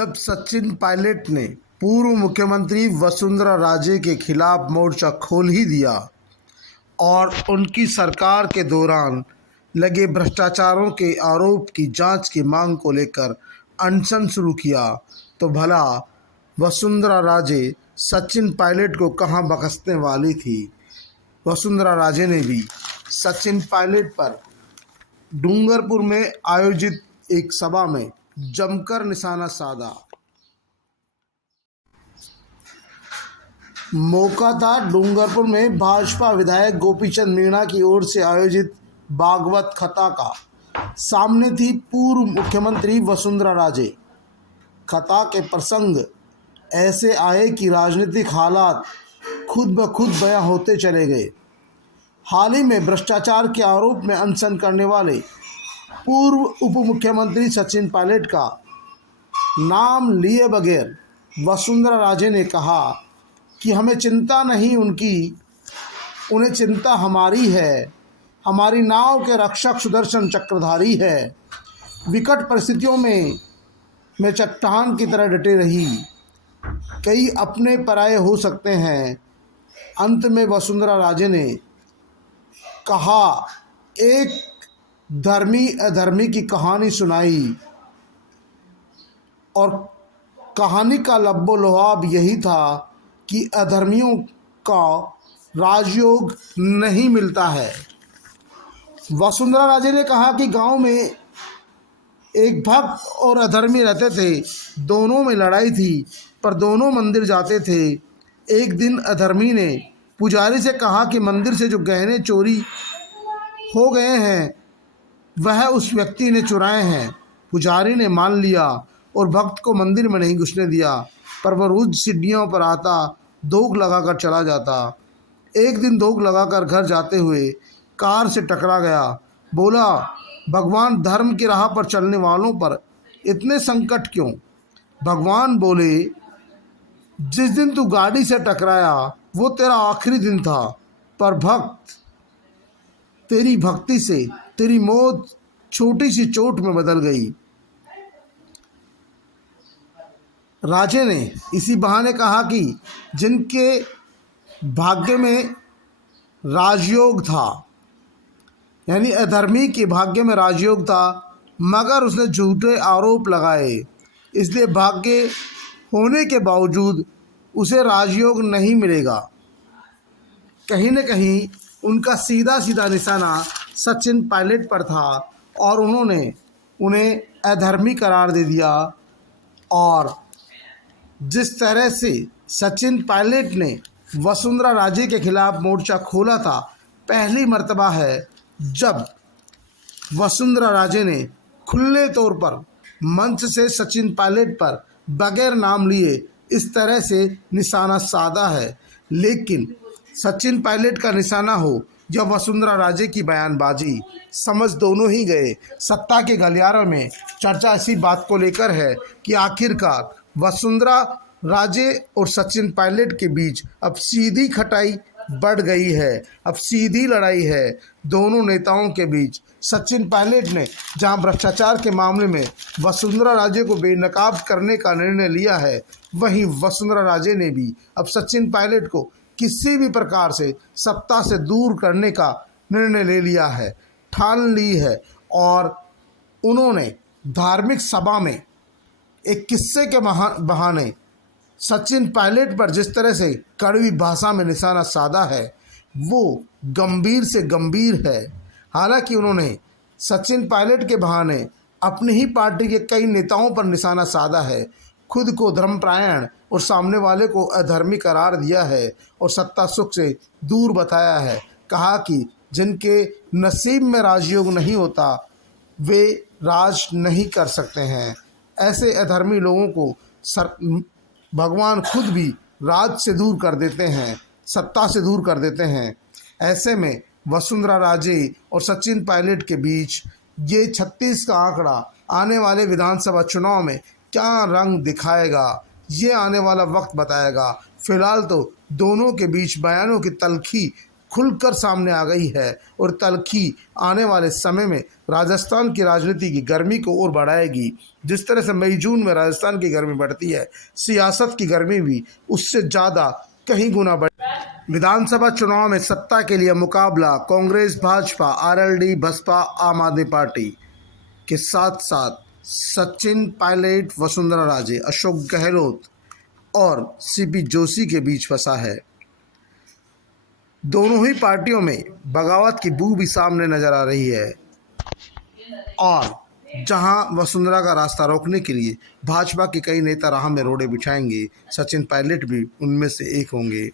जब सचिन पायलट ने पूर्व मुख्यमंत्री वसुंधरा राजे के खिलाफ मोर्चा खोल ही दिया और उनकी सरकार के दौरान लगे भ्रष्टाचारों के आरोप की जांच की मांग को लेकर अनशन शुरू किया, तो भला वसुंधरा राजे सचिन पायलट को कहां बख्शने वाली थी। वसुंधरा राजे ने भी सचिन पायलट पर डूंगरपुर में आयोजित एक सभा में जमकर निशाना साधा। मौका था डूंगरपुर में भाजपा विधायक गोपीचंद मीणा की ओर से आयोजित भागवत कथा का। सामने थी पूर्व मुख्यमंत्री वसुंधरा राजे। कथा के प्रसंग ऐसे आए कि राजनीतिक हालात खुद ब खुद बयां होते चले गए। हाल ही में भ्रष्टाचार के आरोप में अनशन करने वाले पूर्व उप मुख्यमंत्री सचिन पायलट का नाम लिए बगैर वसुंधरा राजे ने कहा कि हमें चिंता नहीं उनकी, उन्हें चिंता हमारी है। हमारी नाव के रक्षक सुदर्शन चक्रधारी है। विकट परिस्थितियों में मैं चट्टान की तरह डटे रही। कई अपने पराये हो सकते हैं। अंत में वसुंधरा राजे ने कहा, एक धर्मी अधर्मी की कहानी सुनाई और कहानी का लब्बो लुआब यही था कि अधर्मियों का राजयोग नहीं मिलता है। वसुंधरा राजे ने कहा कि गांव में एक भक्त और अधर्मी रहते थे। दोनों में लड़ाई थी, पर दोनों मंदिर जाते थे। एक दिन अधर्मी ने पुजारी से कहा कि मंदिर से जो गहने चोरी हो गए हैं वह उस व्यक्ति ने चुराए हैं। पुजारी ने मान लिया और भक्त को मंदिर में नहीं घुसने दिया, पर वह रोज सीढ़ियों पर आता, धोख लगाकर चला जाता। एक दिन धोख लगाकर घर जाते हुए कार से टकरा गया। बोला, भगवान धर्म की राह पर चलने वालों पर इतने संकट क्यों? भगवान बोले, जिस दिन तू गाड़ी से टकराया वो तेरा आखिरी दिन था, पर भक्त तेरी भक्ति से तेरी मौत छोटी सी चोट में बदल गई। राजे ने इसी बहाने कहा कि जिनके भाग्य में राजयोग था, यानी अधर्मी के भाग्य में राजयोग था, मगर उसने झूठे आरोप लगाए, इसलिए भाग्य होने के बावजूद उसे राजयोग नहीं मिलेगा। कहीं न कहीं उनका सीधा सीधा निशाना सचिन पायलट पर था और उन्होंने उन्हें अधर्मी करार दे दिया। और जिस तरह से सचिन पायलट ने वसुंधरा राजे के खिलाफ मोर्चा खोला था, पहली मर्तबा है जब वसुंधरा राजे ने खुले तौर पर मंच से सचिन पायलट पर बगैर नाम लिए इस तरह से निशाना साधा है। लेकिन सचिन पायलट का निशाना हो या वसुंधरा राजे की बयानबाजी, समझ दोनों ही गए। सत्ता के गलियारे में चर्चा इसी बात को लेकर है कि आखिरकार वसुंधरा राजे और सचिन पायलट के बीच अब सीधी खटाई बढ़ गई है, अब सीधी लड़ाई है दोनों नेताओं के बीच। सचिन पायलट ने जहां भ्रष्टाचार के मामले में वसुंधरा राजे को बेनकाब करने का निर्णय लिया है, वहीं वसुंधरा राजे ने भी अब सचिन पायलट को किसी भी प्रकार से सत्ता से दूर करने का निर्णय ले लिया है, ठान ली है। और उन्होंने धार्मिक सभा में एक किस्से के बहाने सचिन पायलट पर जिस तरह से कड़वी भाषा में निशाना साधा है, वो गंभीर से गंभीर है। हालांकि उन्होंने सचिन पायलट के बहाने अपनी ही पार्टी के कई नेताओं पर निशाना साधा है, खुद को धर्मपरायण और सामने वाले को अधर्मी करार दिया है और सत्ता सुख से दूर बताया है। कहा कि जिनके नसीब में राजयोग नहीं होता वे राज नहीं कर सकते हैं। ऐसे अधर्मी लोगों को भगवान खुद भी राज से दूर कर देते हैं, सत्ता से दूर कर देते हैं। ऐसे में वसुंधरा राजे और सचिन पायलट के बीच ये 36 का आंकड़ा आने वाले विधानसभा चुनाव में क्या रंग दिखाएगा, ये आने वाला वक्त बताएगा। फिलहाल तो दोनों के बीच बयानों की तल्खी खुलकर सामने आ गई है और तलखी आने वाले समय में राजस्थान की राजनीति की गर्मी को और बढ़ाएगी। जिस तरह से मई जून में राजस्थान की गर्मी बढ़ती है, सियासत की गर्मी भी उससे ज़्यादा कहीं गुना बढ़। विधानसभा चुनाव में सत्ता के लिए मुकाबला कांग्रेस, भाजपा, आरएलडी, बसपा, आम आदमी पार्टी के साथ साथ सचिन पायलट, वसुंधरा राजे, अशोक गहलोत और सीपी जोशी के बीच फंसा है। दोनों ही पार्टियों में बगावत की बू भी सामने नजर आ रही है और जहां वसुंधरा का रास्ता रोकने के लिए भाजपा के कई नेता राह में रोड़े बिछाएंगे, सचिन पायलट भी उनमें से एक होंगे।